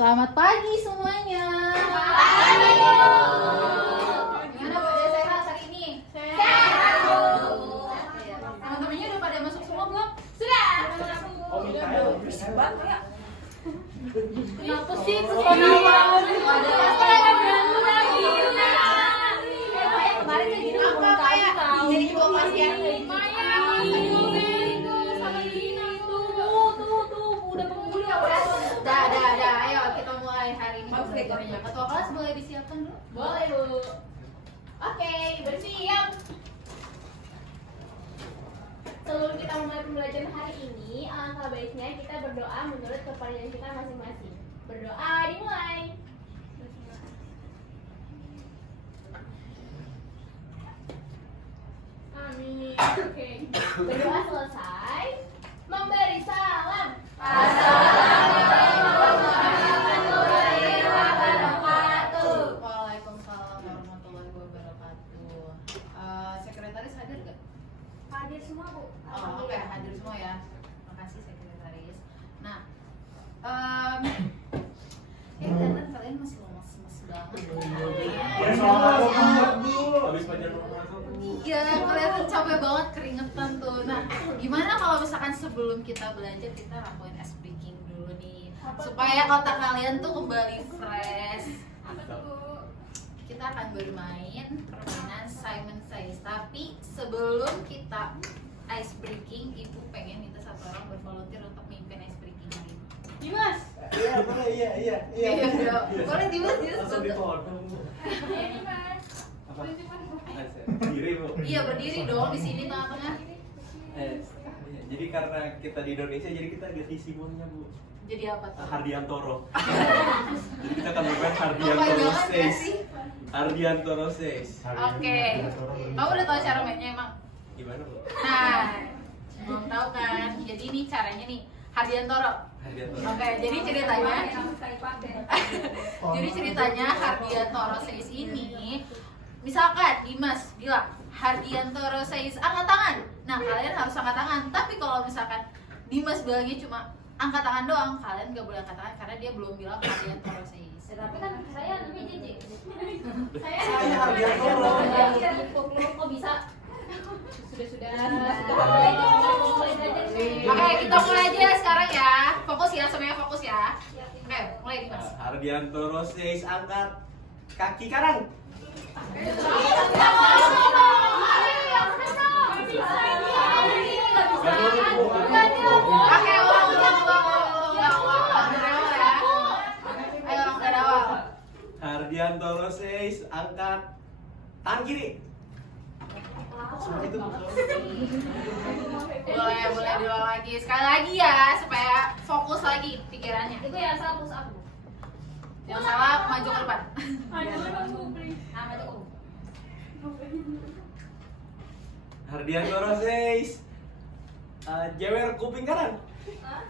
Selamat pagi semuanya. Pagi. Gimana pada sehat hari ini? Sehat. Teman-temannya udah pada masuk semua belum? Sudah. Berisik banget ya. Kenapa sih? Kemarin kan gitu ngomong kamu jadi ketua pasien. Udah, ayo kita mulai hari ini. Ketua kelas boleh disiapkan dulu? Boleh, Bu. Oke, bersiap. Sebelum kita mulai pembelajaran hari ini, alangkah baiknya kita berdoa menurut kepercayaan kita masing-masing. Berdoa dimulai. Amin. Oke. Berdoa selesai. Memberi salam. Waalaikumsalam warahmatullahi wabarakatuh. Sekretaris hadir nggak? Hadir semua, Bu. Oh, oke, hadir semua ya. Makasih sekretaris. Nah, kelihatan kalian masih lemas banget. Ya soal habis pelajaran masuk. Iya, kelihatan capek banget, keringetan tuh. Nah, gimana kalau misalkan sebelum kita belajar kita lakuin ice breaking dulu nih, supaya otak kalian tuh kembali fresh. Apa tuh, Bu? Kita akan bermain permainan Simon Says. Tapi sebelum kita ice breaking, ibu pengen minta satu orang bervolunteer untuk mimpin ice breaking hari ini. Dimas. Iya, boleh, iya. Boleh Dimas, Langsung dipotong. Iya, Dimas. Apa? Diri, Bu. Iya, berdiri dong di sini tengah-tengah. Jadi karena kita di Indonesia, jadi kita ganti Simonnya, Bu. Jadi apa tuh? Hardiantoro. Jadi kita akan bermain Apa Hardiantoro banget ya Says. sih? Hardiantoro Says. Oke. Kamu udah tahu cara mainnya emang? Gimana, Bu? Nah, belum tahu kan? Jadi ini caranya nih, Hardiantoro. Hardiantoro. Oke, jadi ceritanya Hardiantoro Says ini, misalkan Dimas bilang Hardiantoro Says angkat tangan. Nah, kalian harus angkat tangan. Tapi kalau misalkan Dimas bilangnya cuma angkat tangan doang, kalian gak boleh angkat tangan karena dia belum bilang Hardiantoro Says. Tapi kan saya namanya JJ. Saya Hardiantoro. Kok bisa? Sudah. Oke, kita mulai aja sekarang ya. Fokus ya, semuanya fokus ya. Oke, mulai Dimas. Hardiantoro Says angkat kaki kanan. Oke, ulang ya. Ayo, ulang dari awal. Hardiantoro Says angkat tangan kiri. Semua itu Boleh diulang lagi. Sekali lagi ya, supaya fokus lagi pikirannya. Itu yang salah push up. Yang salah maju ke depan. Nah, maju ke. Hardiantoro Says jewer kuping kanan. Hah?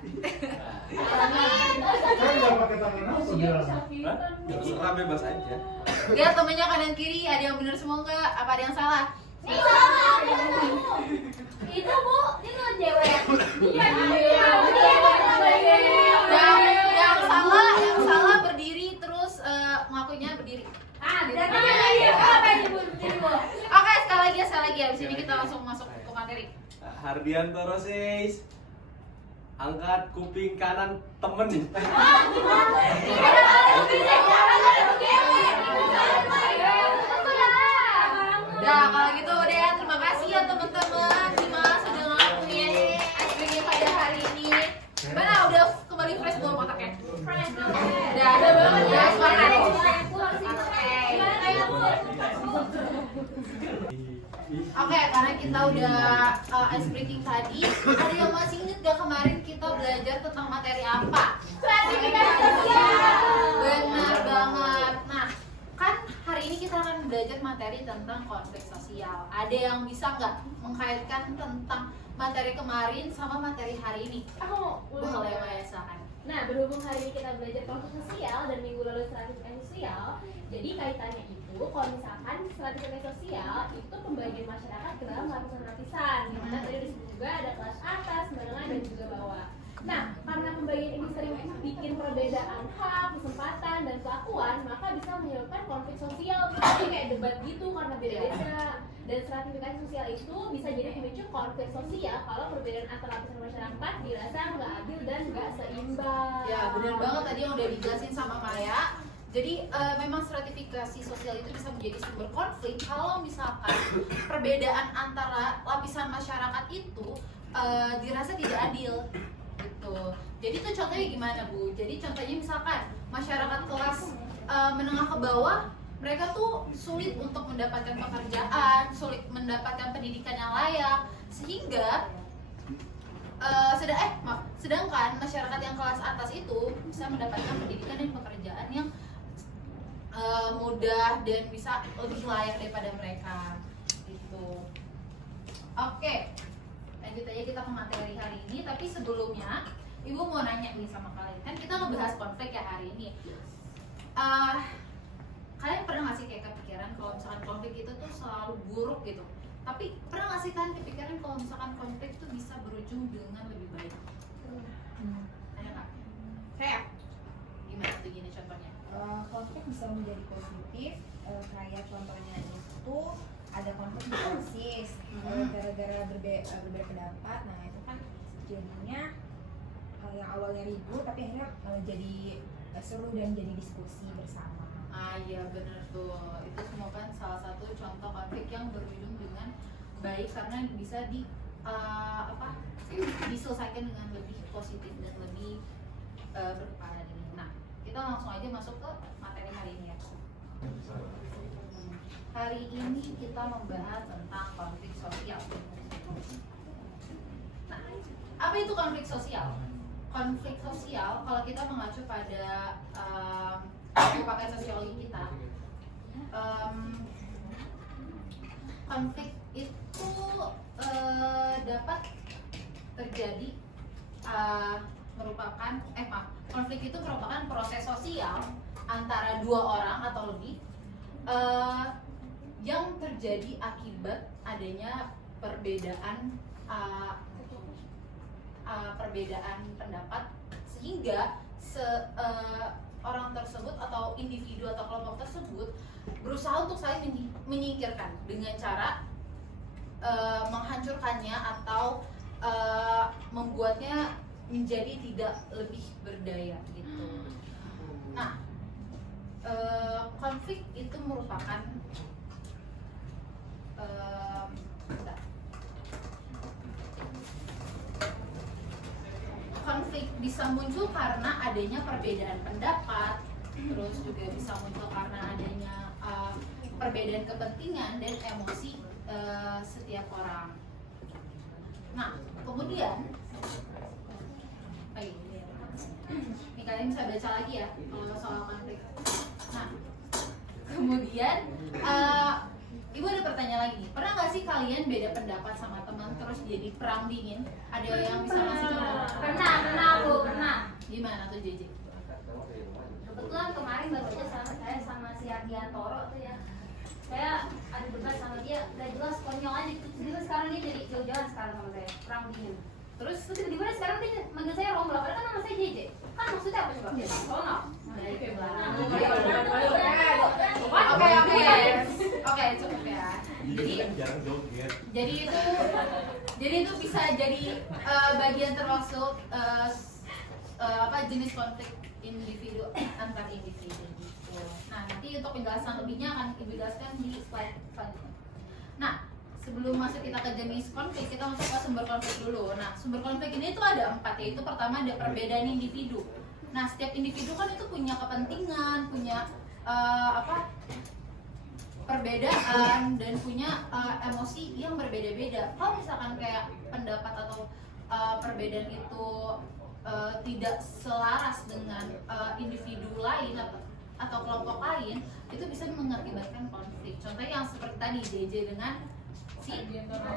Terserah bebas aja. Lihat temennya kanan kiri, ada yang benar semua enggak? Apa ada yang salah? Itu, Bu, dia ngejewer. Yang salah berdiri terus ngakunya berdiri. Oke, sekali lagi. Abis ini kita langsung masuk ke materi. Hardiantoro Says angkat kuping kanan temen. Nah, kalau gitu udah, terima kasih ya teman-teman. Dimas sudah ngelakuin ice breaking pada hari ini. Gimana? Udah kembali fresh belum otaknya? Fresh. Udah banget ya, semangat. Oke, karena kita udah ice breaking tadi, ada yang masih inget gak kemarin kita belajar tentang materi apa? Stratifikasi sosial. Benar banget. Nah, kan hari ini kita akan belajar materi tentang konflik sosial. Ada yang bisa nggak mengkaitkan tentang materi kemarin sama materi hari ini? Aku Boleh, silakan. Nah, berhubung hari ini kita belajar konflik sosial dan minggu lalu stratifikasi sosial, jadi kaitannya itu, kalau misalkan stratifikasi sosial itu pembagian masyarakat ke dalam lapisan-lapisan, dimana tadi disebut juga ada kelas atas, menengah, dan juga bawah. Nah, karena pembagian ini sering bikin perbedaan hak, kesempatan, dan kelakuan, maka bisa menyebabkan konflik sosial. Jadi kayak debat gitu karena beda-beda. Dan stratifikasi sosial itu bisa jadi pemicu konflik sosial kalau perbedaan antar lapisan masyarakat dirasa nggak adil dan nggak seimbang. Ya, benar banget tadi yang udah dijelasin sama Maya. Jadi memang stratifikasi sosial itu bisa menjadi sumber konflik kalau misalkan perbedaan antara lapisan masyarakat itu dirasa tidak adil gitu. Jadi itu contohnya gimana Bu? Jadi contohnya misalkan masyarakat kelas menengah ke bawah, mereka tuh sulit untuk mendapatkan pekerjaan, sulit mendapatkan pendidikan yang layak, sehingga sedangkan masyarakat yang kelas atas itu bisa mendapatkan pendidikan dan pekerjaan yang mudah dan bisa lebih layak daripada mereka gitu. Oke, lanjut aja kita ke materi hari ini. Tapi sebelumnya Ibu mau nanya nih sama kalian, kan kita ngebahas konflik ya hari ini. Kalian pernah nggak sih kayak kepikiran kalau misalkan konflik itu tuh selalu buruk gitu? Tapi pernah nggak sih kalian kepikiran kalau misalkan konflik tuh bisa berujung dengan lebih baik? Ada nggak? Kayak Gimana tuh gini contohnya? konflik bisa menjadi positif, kayak contohnya itu ada konflik di OSIS, gara-gara berbeda pendapat. Nah itu kan jadinya yang awalnya ribut tapi akhirnya jadi seru dan jadi diskusi bersama. Iya bener tuh, itu semua kan salah satu contoh konflik yang berujung dengan baik karena bisa diselesaikan dengan lebih positif dan lebih berkepanjangan ini. Nah, kita langsung aja masuk ke materi hari ini ya. Hari ini kita membahas tentang konflik sosial. Nah, apa itu konflik sosial? Konflik sosial, kalau kita mengacu pada pakai sosiologi kita, konflik itu dapat terjadi konflik itu merupakan proses sosial antara dua orang atau lebih yang terjadi akibat adanya perbedaan pendapat, sehingga orang tersebut atau individu atau kelompok tersebut berusaha untuk saling menyingkirkan dengan cara menghancurkannya atau membuatnya menjadi tidak lebih berdaya gitu. Nah, konflik itu merupakan konflik bisa muncul karena adanya perbedaan pendapat, terus juga bisa muncul karena adanya perbedaan kepentingan dan emosi setiap orang. Nah, kemudian ini kalian bisa baca lagi ya kalau soal konflik. Nah, kemudian Ibu ada pertanyaan lagi. Pernah nggak sih kalian beda pendapat sama teman terus jadi perang dingin? Ada yang bisa ngasih contoh? Pernah. Gimana tuh JJ? Kebetulan kemarin baru aja saya sama si Ardiantoro tuh ya. Saya ada debat sama dia, udah jelas konyol aja gitu. Terus sekarang dia jadi jauh-jauhan sekarang sama saya, perang dingin. Terus tiba-tiba sekarang dia manggil saya Rombla, padahal kan nama saya JJ. Kan maksudnya apa coba? Sono. Oke, cukup ya. Jadi itu bisa jadi bagian termasuk jenis konflik individu antar individu gitu. Nah, nanti untuk penjelasan lebihnya akan Ibu jelaskan di slide selanjutnya. Nah, sebelum masuk kita ke jenis konflik, kita masuk ke sumber konflik dulu. Nah, sumber konflik ini tuh ada 4, yaitu pertama ada perbedaan individu. Nah, setiap individu kan itu punya kepentingan, punya perbedaan dan punya emosi yang berbeda-beda. Kalau misalkan kayak pendapat atau perbedaan itu tidak selaras dengan individu lain atau kelompok lain, itu bisa mengakibatkan konflik. Contohnya yang seperti tadi JJ dengan si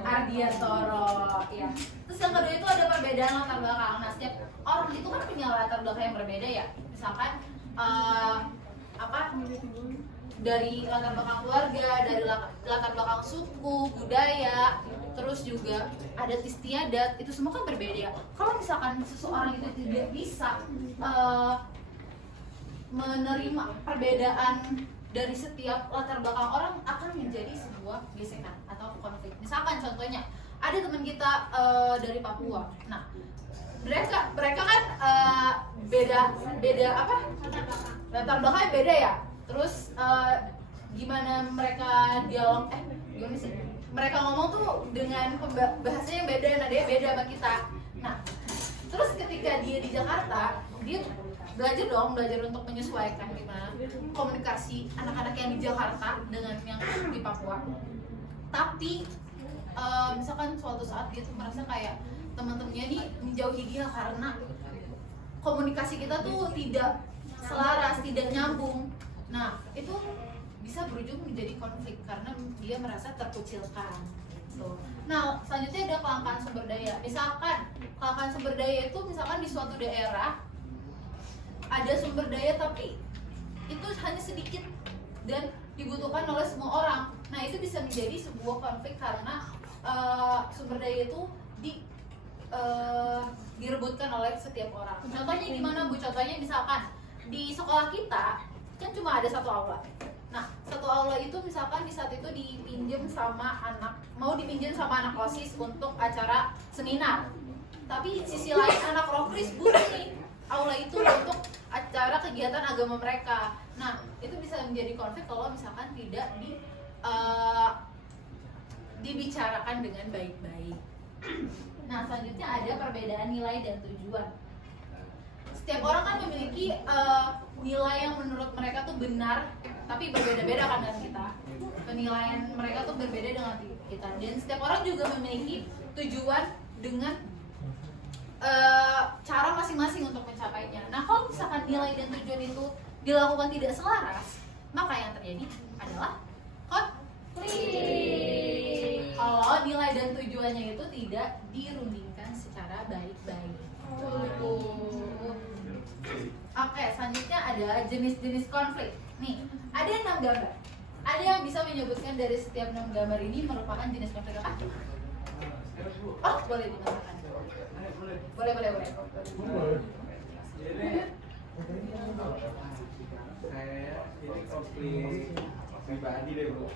Ardiantoro ya. Terus yang kedua itu ada perbedaan latar belakang. Nah, setiap orang itu kan punya latar belakang yang berbeda ya. Misalkan dari latar belakang keluarga, dari latar belakang suku, budaya, terus juga adat istiadat, itu semua kan berbeda. Kalau misalkan seseorang itu tidak bisa menerima perbedaan dari setiap latar belakang orang, akan menjadi sebuah gesekan atau konflik. Misalkan contohnya ada teman kita dari Papua. Nah, mereka kan beda apa? Latar belakangnya beda ya. Terus gimana mereka dialog gimana sih? Mereka ngomong tuh dengan bahasanya beda, nadanya beda sama kita. Nah, terus ketika dia di Jakarta, dia belajar untuk menyesuaikan gimana komunikasi anak-anak yang di Jakarta dengan yang di Papua. Tapi misalkan suatu saat dia tuh merasa kayak teman-temannya nih menjauhi dia karena komunikasi kita tuh tidak selaras, tidak nyambung. Nah, itu bisa berujung menjadi konflik karena dia merasa terkucilkan. Nah, selanjutnya ada kelangkaan sumber daya. Misalkan kelangkaan sumber daya itu misalkan di suatu daerah ada sumber daya tapi itu hanya sedikit dan dibutuhkan oleh semua orang. Nah, itu bisa menjadi sebuah konflik karena sumber daya itu direbutkan oleh setiap orang. Contohnya gimana Bu? Contohnya misalkan di sekolah kita kan cuma ada satu aula. Nah, satu aula itu misalkan di saat itu mau dipinjam sama anak OSIS untuk acara seminar. Tapi sisi lain anak Rokris butuh nih aula itu untuk acara kegiatan agama mereka. Nah, itu bisa menjadi konflik kalau misalkan tidak dibicarakan dengan baik-baik. Nah, selanjutnya ada perbedaan nilai dan tujuan. Setiap orang kan memiliki nilai yang menurut mereka tuh benar, tapi berbeda-beda kan dengan kita. Penilaian mereka tuh berbeda dengan kita. Dan setiap orang juga memiliki tujuan dengan cara masing-masing untuk mencapainya. Nah, kalau misalkan nilai dan tujuan itu dilakukan tidak selaras, maka yang terjadi adalah konflik. Kalau nilai dan tujuannya itu tidak dirundingkan secara baik-baik. Oke, selanjutnya ada jenis-jenis konflik. Nih, ada 6 gambar. Ada yang bisa menyebutkan dari setiap 6 gambar ini merupakan jenis konflik apa? Oh, boleh dikatakan. Boleh. Kayak ini konflik pribadi deh Bu.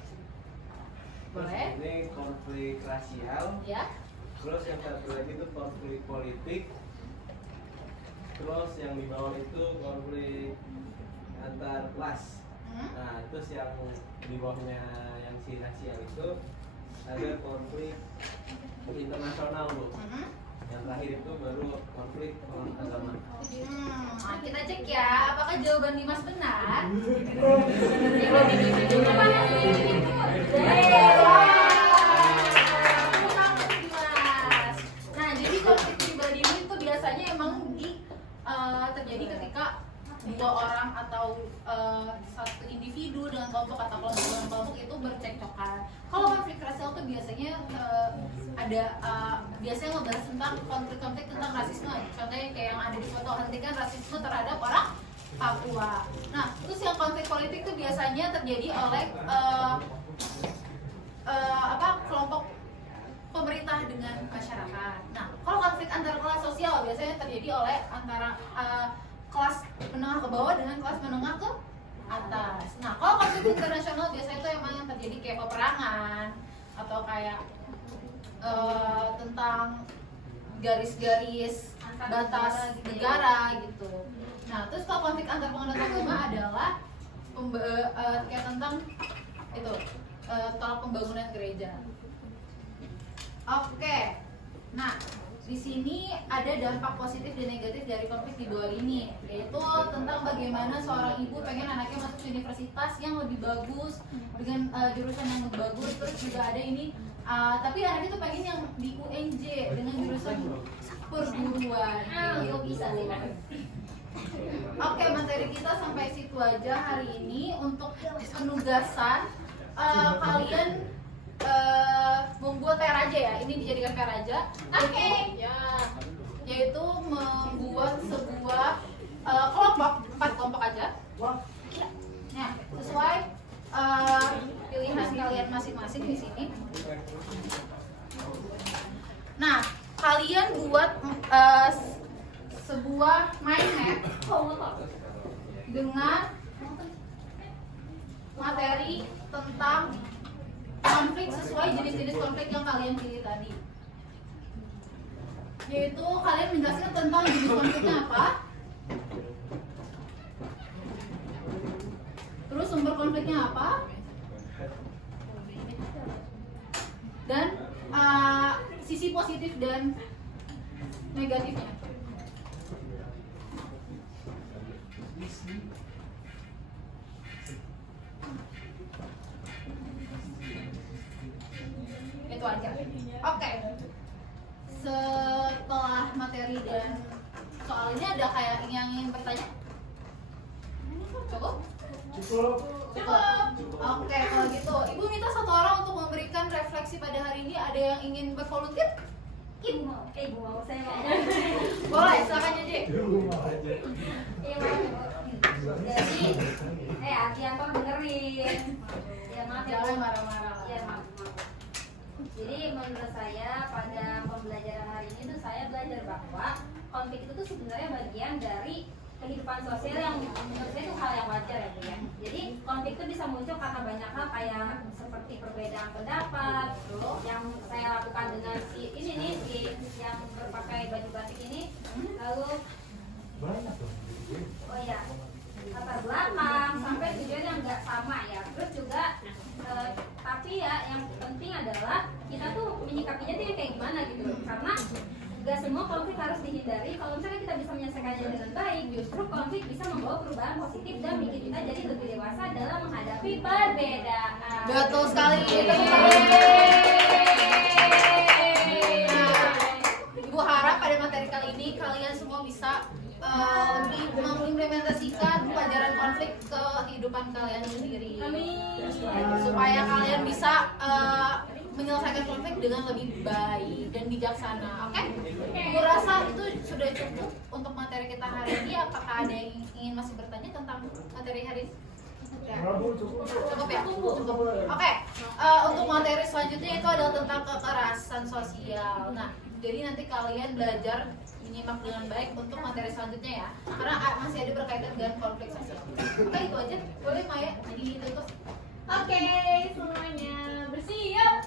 Boleh. Ini konflik rasial. Ya. Terus yang satu lagi itu konflik politik. Terus yang di bawah itu konflik antar kelas. Nah, terus yang di bawahnya yang si rasial itu ada konflik internasional Bu. Yang terakhir itu baru konflik agama. Nah, kita cek ya, apakah jawaban Dimas benar? Nah, jadi konflik pribadi itu biasanya emang terjadi ketika dua orang atau satu individu dengan kelompok atau kelompok dengan kelompok itu bercekcokan. Kalau konflik rasial itu biasanya biasanya ngebahas tentang konflik-konflik tentang rasisme. Contohnya kayak yang ada di foto, hentikan rasisme terhadap orang Papua. Nah, terus yang konflik politik itu biasanya terjadi oleh kelompok pemerintah dengan masyarakat. Nah, kalau konflik antar kelas sosial biasanya terjadi oleh antara kelas menengah ke bawah dengan kelas menengah ke atas. Nah, kalau konflik internasional biasanya itu emang yang terjadi kayak peperangan atau kayak tentang garis-garis batas negara gitu. Nah, terus kalau konflik antar penganut agama adalah kayak tentang itu tolak pembangunan gereja. Oke. Nah, di sini ada dampak positif dan negatif dari konflik di bawah ini, yaitu tentang bagaimana seorang ibu pengen anaknya masuk ke universitas yang lebih bagus dengan jurusan yang lebih bagus. Terus juga ada ini, tapi anaknya tuh pengen yang di UNJ dengan jurusan perguruan. Kok bisa sih? Oke, materi kita sampai situ aja hari ini. Untuk penugasan, kalian membuat peraja ya, ini dijadikan peraja. Oke. Ya, yaitu membuat sebuah kelompok, 4 kelompok aja. Nah, sesuai pilihan kalian masing-masing di sini. dengan materi tentang konflik sesuai jenis-jenis konflik yang kalian pilih tadi. Yaitu kalian menjelaskan tentang jenis konfliknya apa, terus sumber konfliknya apa, dan sisi positif dan negatifnya. Itu aja. Oke. Setelah materi dan soalnya ada kayak yang ingin bertanya? Cukup? Cukup. Oke, kalau gitu Ibu minta satu orang untuk memberikan refleksi pada hari ini. Ada yang ingin bervolunteer? Ibu mau, saya mau. Boleh, silakan aja. Iya mau. Jadi, Adianto dengerin. Ya maaf ya. Jangan marah-marah. Ya maaf. Jadi menurut saya pada pembelajaran hari ini tuh saya belajar bahwa konflik itu tuh sebenarnya bagian dari kehidupan sosial yang menurut saya itu hal yang wajar ya Bu ya. Jadi konflik itu bisa muncul karena banyak hal kayak seperti perbedaan pendapat, yang saya lakukan dengan si ini nih si yang berpakai baju batik ini, lalu oh ya latar belakang sampai tujuan yang nggak sama ya. Terus juga tapi ya yang penting adalah kita tuh menyikapinya tuh yang kayak gimana gitu, karena gak semua konflik harus dihindari. Kalau misalnya kita bisa menyelesaikannya dengan baik, justru konflik bisa membawa perubahan positif dan bikin kita jadi lebih dewasa dalam menghadapi perbedaan. Betul sekali. Ibu harap pada materi kali ini kalian semua bisa lebih mengimplementasikan pelajaran konflik ke kehidupan kalian sendiri. Amin. Supaya kalian bisa menyelesaikan konflik dengan lebih baik dan bijaksana. Oke? Aku rasa itu sudah cukup untuk materi kita hari ini. Apakah ada yang ingin masih bertanya tentang materi hari ini? Ya. Cukup ya? Cukup. Oke. Untuk materi selanjutnya itu adalah tentang kekerasan sosial. Nah, jadi nanti kalian belajar menyimak dengan baik untuk materi selanjutnya ya, karena masih ada berkaitan dengan konflik sosial. Oke, itu aja. Boleh Maya ditutup. Oke, semuanya bersiap.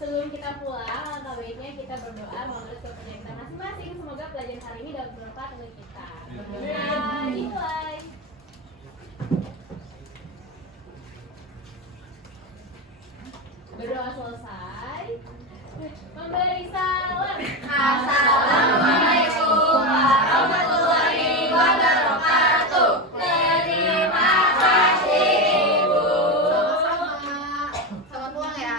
Sebelum kita pulang, langkah baiknya kita berdoa menurut kepercayaan kita masing-masing. Semoga pelajaran hari ini dapat bermanfaat untuk kita. Nah, dimulai. Berdoa selesai. Memberi salam. Assalamualaikum warahmatullahi wabarakatuh. Terima kasih Ibu. Sama-sama. Selamat pulang ya.